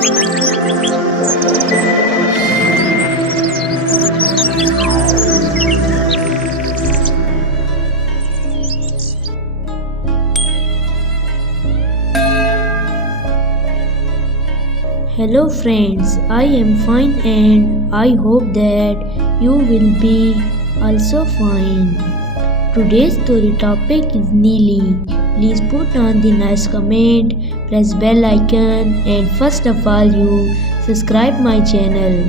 Hello friends, I am fine and I hope that you will be also fine. Today's story topic is Neeli. Please put on the nice comment, press bell icon and first of all you subscribe my channel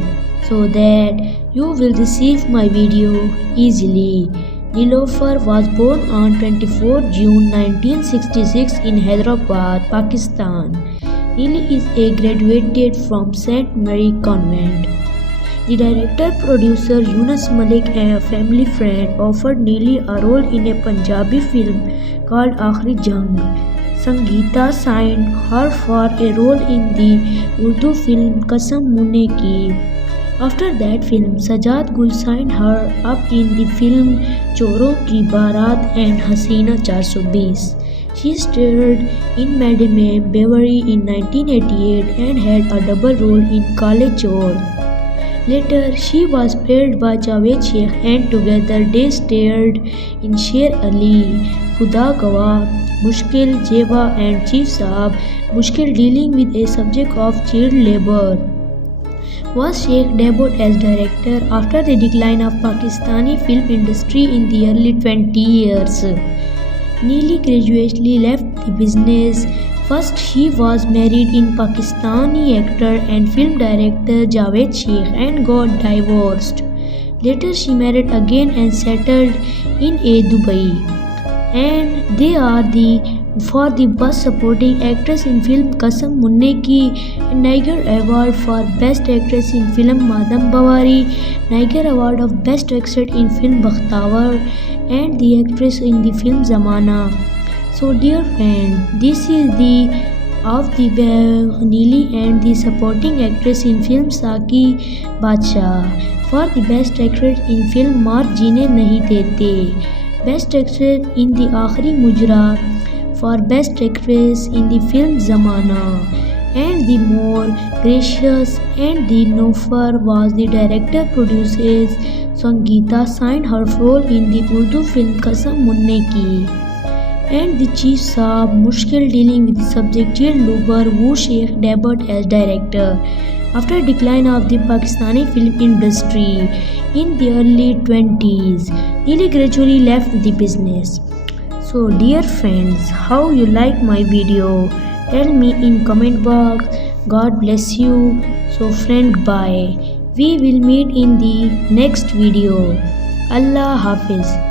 so that you will receive my video easily. Nilofer was born on 24 June 1966 in Hyderabad, Pakistan. Neeli is a graduated from St. Mary Convent. The director-producer Yunus Malik and a family friend offered Neeli a role in a Punjabi film called Aakhri Jang. Sangeeta signed her for a role in the Urdu film Kasam Munne Ki. After that film, Sajad Gul signed her up in the film Choron Ki Baraat and Hasina 420. She starred in Madame Bovary in 1988 and had a double role in Kale Chor. Later, she was paired by Javed Sheikh and together they starred in Sher Ali, Khuda Gawah, Mushkil, Jeva and Chief Saab. Mushkil, dealing with a subject of child labor. Was Sheikh debuted as director after the decline of Pakistani film industry in the early 20 years. Neeli gradually left the business. First, she was married in Pakistani actor and film director Javed Sheikh and got divorced. Later, she married again and settled in Dubai. And they are for the Best Supporting Actress in film Kasam Munne Ki, Niger Award for Best Actress in film Madame Bovary, Niger Award of Best Actress in film Bakhtavar, and the actress in the film Zamana. So dear friend, this is the Neeli and the supporting actress in film Saki Badshah. For the best actress in film Mar Jeene Nahi Dete, best actress in the Aakhri Mujra, for best actress in the film Zamana, and the more gracious and the Nilofer was the director producer. Sangeeta signed her role in the Urdu film Kasam Munne Ki, and the Chief Saab Mushkil, dealing with the subject child labor, who Sheikh debuted as director after decline of the Pakistani film industry in the early 20s. Neeli gradually left the business. So dear friends, how you like my video? Tell me in comment box. God bless you. So friend, bye. We will meet in the next video. Allah Hafiz.